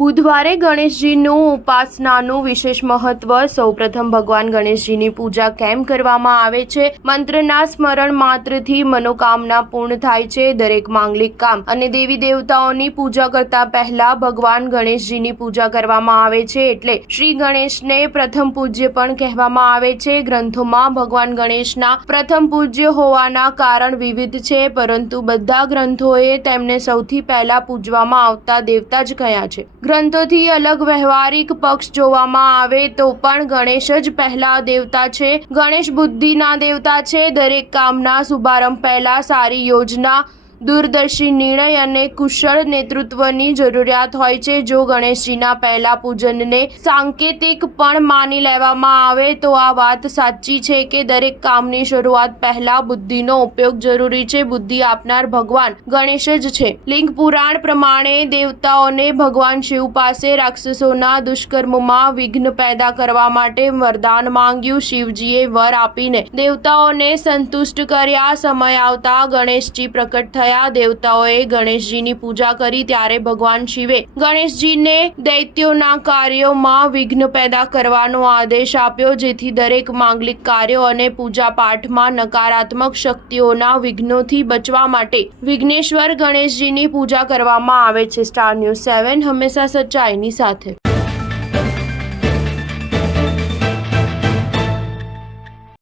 બુધવારે ગણેશજીનું ઉપાસનાનું વિશેષ મહત્વ। સૌપ્રથમ ભગવાન ગણેશજીની પૂજા કેમ કરવામાં આવે છે? મંત્રના સ્મરણ માત્રથી મનોકામના પૂર્ણ થાય છે। દરેક માંગલિક કામ અને દેવી દેવતાઓની પૂજા કરતા પહેલા ભગવાન ગણેશજીની પૂજા કરવામાં આવે છે, એટલે શ્રી ગણેશને પ્રથમ પૂજ્ય પણ કહેવામાં આવે છે। ગ્રંથોમાં ભગવાન ગણેશના પ્રથમ પૂજ્ય હોવાના કારણ વિવિધ છે, પરંતુ બધા ગ્રંથોએ તેમને સૌથી પહેલા પૂજવામાં આવતા દેવતા જ કહ્યા છે। ગ્રંથોથી અલગ વ્યવહારિક પક્ષ જોવામાં આવે તો પણ ગણેશ જ પહેલા દેવતા છે। ગણેશ બુદ્ધિના દેવતા છે। દરેક કામના શુભારંભ પહેલા સારી યોજના, દૂરદર્શી નિર્ણય અને કુશળ નેતૃત્વની જરૂરિયાત હોય છે। જો ગણેશજીના પહેલા પૂજનને સાંકેતિક પણ માની લેવામાં આવે તો આ વાત સાચી છે કે દરેક કામની શરૂઆત પહેલા બુદ્ધિનો ઉપયોગ જરૂરી છે। બુદ્ધિ આપનાર ભગવાન ગણેશ જ છે। લિંગ પુરાણ પ્રમાણે દેવતાઓને ભગવાન શિવ પાસે રાક્ષસોના દુષ્કર્મમાં વિઘ્ન પેદા કરવા માટે વરદાન માંગ્યું। શિવજીએ વર આપીને દેવતાઓને સંતુષ્ટ કર્યા। સમય આવતા ગણેશજી પ્રકટ થયા। દેવતાઓએ ગણેશજીની પૂજા કરી ત્યારે ભગવાન શિવે ગણેશજીને દૈત્યોના કાર્યોમાં વિઘ્ન પેદા કરવાનો આદેશ આપ્યો, જેથી દરેક માંગલિક કાર્યો અને પૂજા પાઠમાં નકારાત્મક શક્તિઓના વિઘ્નોથી બચવા માટે વિઘ્નેશ્વર ગણેશજીની પૂજા કરવામાં આવે છે। સ્ટાર ન્યૂઝ 7 હંમેશા સચ્ચાઈની સાથે।